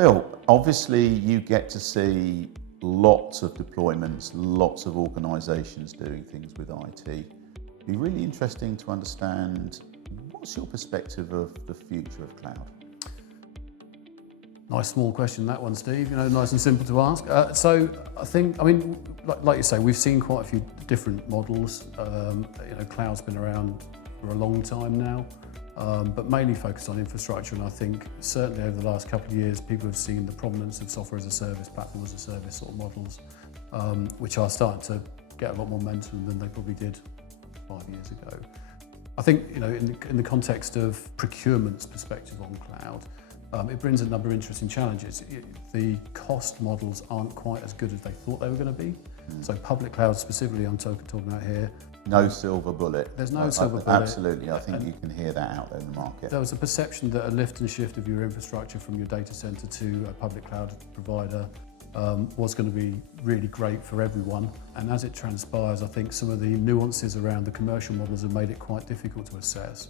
Phil, obviously you get to see lots of deployments, lots of organisations doing things with IT. It'd be really interesting to understand, what's your perspective of the future of cloud? Nice small question, that one, Steve. Nice and simple to ask. So I think, like you say, we've seen quite a few different models. Cloud's been around for a long time now, but mainly focused on infrastructure. And I think certainly over the last couple of years, people have seen the prominence of software as a service, platform as a service sort of models, which are starting to get a lot more momentum than they probably did 5 years ago. I think, in the context of procurement's perspective on cloud, it brings a number of interesting challenges. The cost models aren't quite as good as they thought they were going to be. So public cloud specifically, I'm talking about here. No silver bullet. There's no silver bullet. Absolutely, I think you can hear that out there in the market. There was a perception that a lift and shift of your infrastructure from your data center to a public cloud provider was going to be really great for everyone. And as it transpires, I think some of the nuances around the commercial models have made it quite difficult to assess.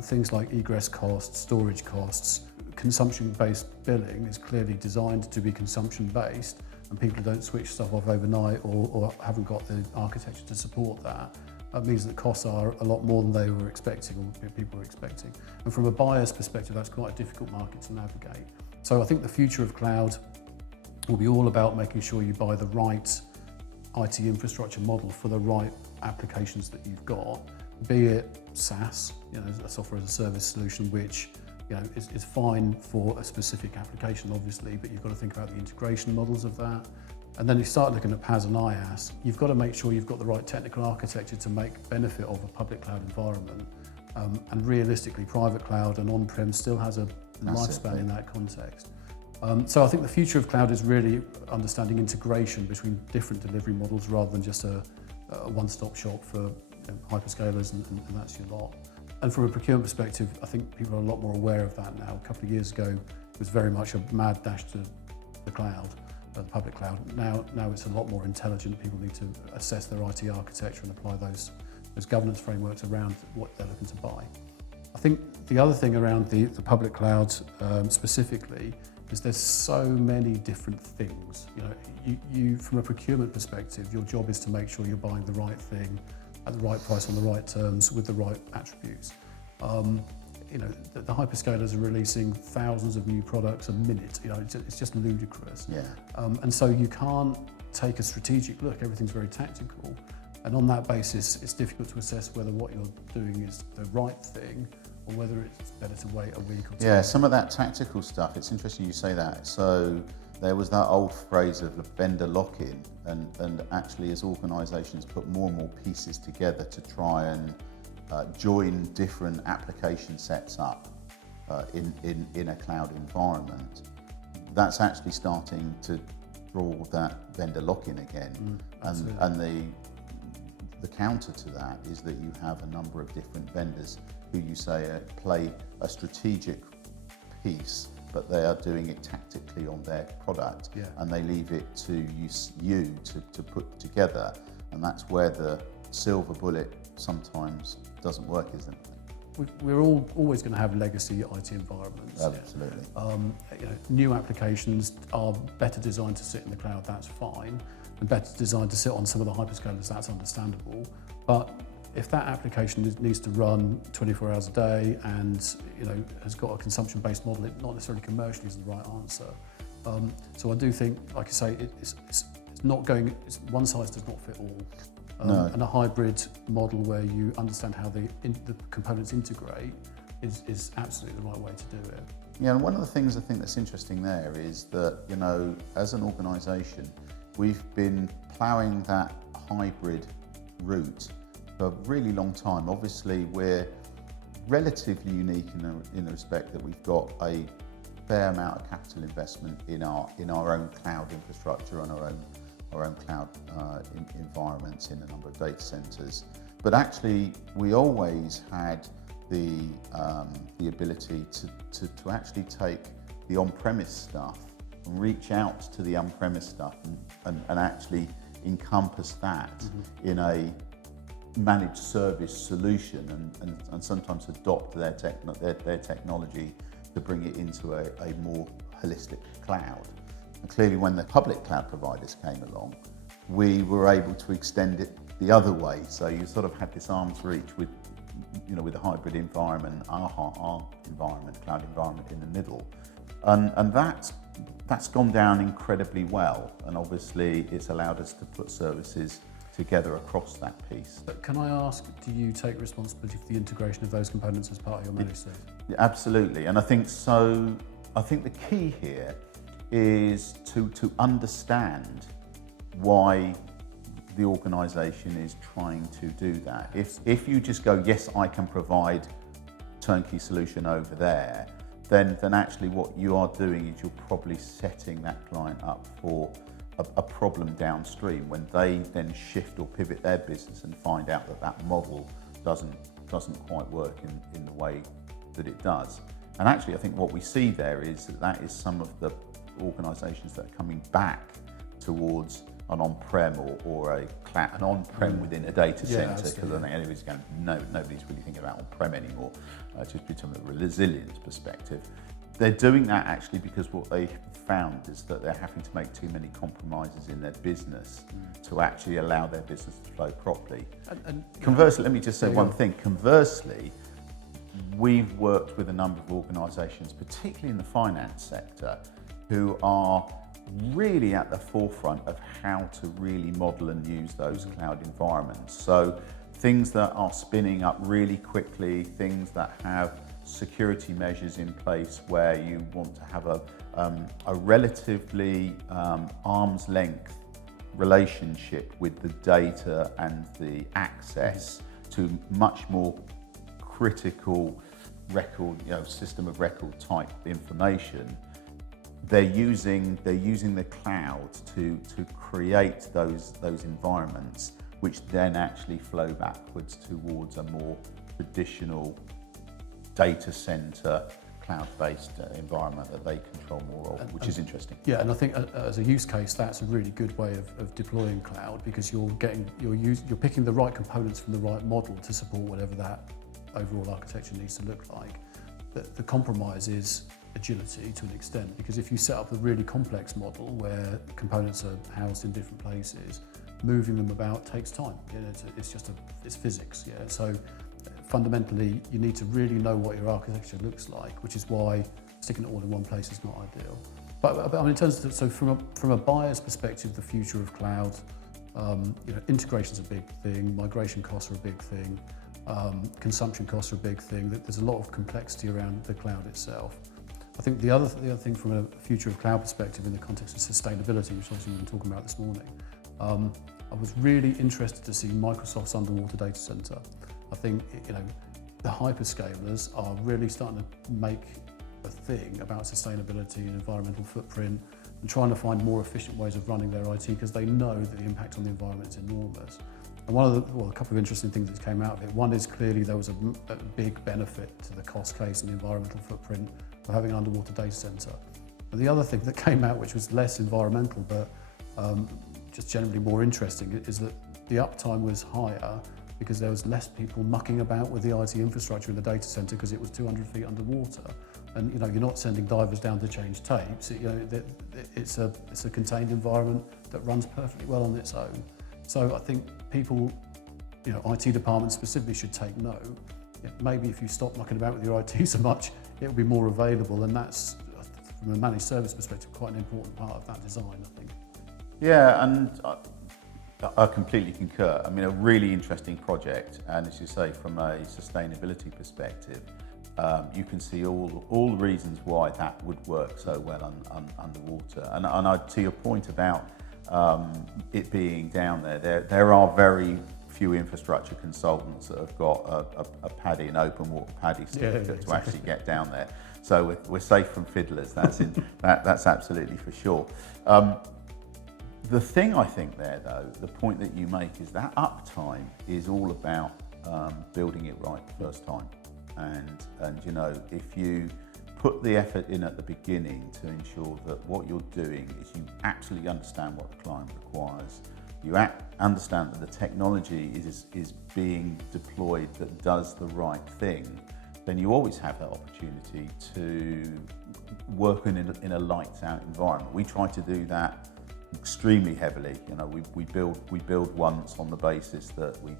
Things like egress costs, storage costs, consumption-based billing is clearly designed to be consumption-based, and people who don't switch stuff off overnight or haven't got the architecture to support that. That means that costs are a lot more than they were expecting or people were expecting. And from a buyer's perspective, that's quite a difficult market to navigate. So I think the future of cloud will be all about making sure you buy the right IT infrastructure model for the right applications that you've got, be it SaaS, a software as a service solution, which is fine for a specific application, obviously, but you've got to think about the integration models of that. And then you start looking at PaaS and IaaS. You've got to make sure you've got the right technical architecture to make benefit of a public cloud environment. And realistically, private cloud and on-prem still has a lifespan in that context. So I think the future of cloud is really understanding integration between different delivery models rather than just a one-stop shop for hyperscalers and that's your lot. And from a procurement perspective, I think people are a lot more aware of that now. A couple of years ago, it was very much a mad dash to the cloud, the public cloud. Now it's a lot more intelligent. People need to assess their IT architecture and apply those governance frameworks around what they're looking to buy. I think the other thing around the public cloud specifically is there's so many different things. You from a procurement perspective, your job is to make sure you're buying the right thing at the right price on the right terms with the right attributes. The hyperscalers are releasing thousands of new products a minute. It's just ludicrous. Yeah. And so you can't take a strategic look. Everything's very tactical. And on that basis, it's difficult to assess whether what you're doing is the right thing or whether it's better to wait a week or two. Yeah, some of that tactical stuff, it's interesting you say that. So there was that old phrase of vendor lock-in, and actually as organisations put more and more pieces together to try and join different application sets up in a cloud environment, that's actually starting to draw that vendor lock-in again. And the counter to that is that you have a number of different vendors who you say play a strategic piece, but they are doing it tactically on their product, and they leave it to you to put together, and that's where the silver bullet sometimes doesn't work, isn't it? We're always going to have legacy IT environments. Absolutely. New applications are better designed to sit in the cloud, that's fine, and better designed to sit on some of the hyperscalers, that's understandable. But if that application needs to run 24 hours a day and has got a consumption-based model, it not necessarily commercially is the right answer. So I do think, like I say, it's not going. One size does not fit all. No. And a hybrid model where you understand how the components integrate is absolutely the right way to do it. Yeah, and one of the things I think that's interesting there is that as an organisation, we've been ploughing that hybrid route for a really long time. Obviously, we're relatively unique in the respect that we've got a fair amount of capital investment in our own cloud infrastructure and our own cloud environments in a number of data centers. But actually, we always had the ability to actually take the on-premise stuff and reach out to the on-premise stuff and actually encompass that in a managed service solution and sometimes adopt their technology to bring it into a more holistic cloud. And clearly when the public cloud providers came along, we were able to extend it the other way. So you sort of had this arm's reach with, with a hybrid environment, our environment, cloud environment in the middle. And that's gone down incredibly well. And obviously it's allowed us to put services together across that piece. But can I ask, do you take responsibility for the integration of those components as part of your managed service? Yeah, absolutely, and I think so. I think the key here is to understand why the organisation is trying to do that. If you just go, yes, I can provide turnkey solution over there, then actually what you are doing is you're probably setting that client up for a problem downstream when they then shift or pivot their business and find out that model doesn't quite work in the way that it does. And actually I think what we see there is that is some of the organisations that are coming back towards an on-prem or an on-prem within a data centre, because I think everybody's going, no, nobody's really thinking about on-prem anymore, just from a resilience perspective. They're doing that actually because what they found is that they're having to make too many compromises in their business to actually allow their business to flow properly. And conversely, let me just say one thing. Conversely, we've worked with a number of organisations, particularly in the finance sector, who are really at the forefront of how to really model and use those cloud environments. So things that are spinning up really quickly, things that have security measures in place where you want to have a relatively arm's length relationship with the data and the access to much more critical record, system of record type information. They're using the cloud to create those environments, which then actually flow backwards towards a more traditional data center, cloud-based environment that they control more of, which is interesting. Yeah, and I think as a use case, that's a really good way of deploying cloud, because you're picking the right components from the right model to support whatever that overall architecture needs to look like. The compromise is agility to an extent, because if you set up a really complex model where components are housed in different places, moving them about takes time. It's physics. Yeah, so fundamentally, you need to really know what your architecture looks like, which is why sticking it all in one place is not ideal. But I mean, in terms of, so from a buyer's perspective, the future of cloud, integration's a big thing, migration costs are a big thing, consumption costs are a big thing. There's a lot of complexity around the cloud itself. I think the other thing from a future of cloud perspective in the context of sustainability, which obviously we've been talking about this morning, I was really interested to see Microsoft's underwater data center. I think the hyperscalers are really starting to make a thing about sustainability and environmental footprint and trying to find more efficient ways of running their IT, because they know that the impact on the environment is enormous. And a couple of interesting things that came out of it. One is clearly there was a big benefit to the cost case and the environmental footprint for having an underwater data center. And the other thing that came out, which was less environmental but just generally more interesting, is that the uptime was higher because there was less people mucking about with the IT infrastructure in the data center because it was 200 feet underwater. And you're not sending divers down to change tapes. It's a contained environment that runs perfectly well on its own. So I think people, IT departments specifically should take note. Maybe if you stop mucking about with your IT so much, it'll be more available, and that's, from a managed service perspective, quite an important part of that design, I think. Yeah, and I completely concur. I mean, a really interesting project, and as you say, from a sustainability perspective, you can see all the reasons why that would work so well underwater. And to your point about it being down there are very few infrastructure consultants that have got a PADI, an open water PADI certificate to actually get down there. So we're safe from fiddlers. That's absolutely for sure. The thing I think there, though, the point that you make is that uptime is all about building it right the first time. And if you put the effort in at the beginning to ensure that what you're doing is you absolutely understand what the client requires, you understand that the technology is being deployed that does the right thing, then you always have that opportunity to working in a lights out environment. We try to do that extremely heavily. You know, we build once on the basis that we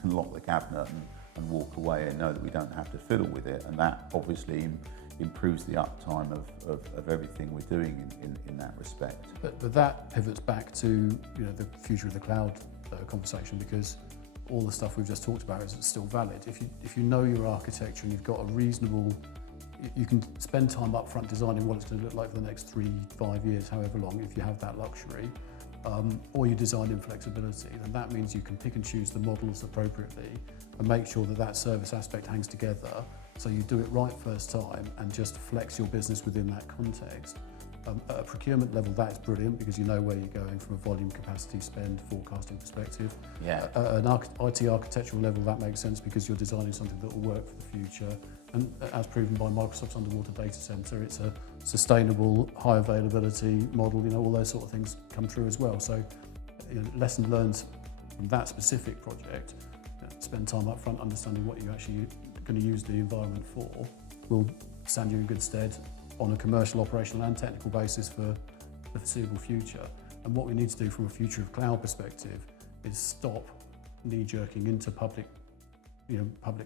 can lock the cabinet and walk away and know that we don't have to fiddle with it, and that obviously improves the uptime of everything we're doing in that respect. But that pivots back to, you know, the future of the cloud conversation, because all the stuff we've just talked about is still valid. If you know your architecture and you've got a reasonable, you can spend time up front designing what it's going to look like for the next 3-5 years, however long, if you have that luxury, or you design in flexibility, then that means you can pick and choose the models appropriately and make sure that that service aspect hangs together, so you do it right first time and just flex your business within that context. At a procurement level, that is brilliant because you know where you're going from a volume, capacity, spend, forecasting perspective. Yeah. At an IT architectural level, that makes sense because you're designing something that will work for the future. And as proven by Microsoft's underwater data center, it's a sustainable, high availability model. You know, all those sort of things come through as well. So, you know, lesson learned from that specific project, spend time up front understanding what you're actually going to use the environment for, will stand you in good stead on a commercial, operational and technical basis for the foreseeable future. And what we need to do from a future of cloud perspective is stop knee-jerking into public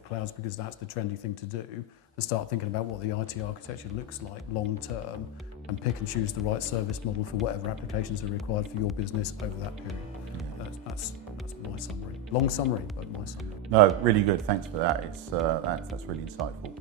clouds because that's the trendy thing to do, and start thinking about what the IT architecture looks like long term and pick and choose the right service model for whatever applications are required for your business over that period. That's my summary. Long summary, but my summary. No, really good. Thanks for that. It's that's really insightful.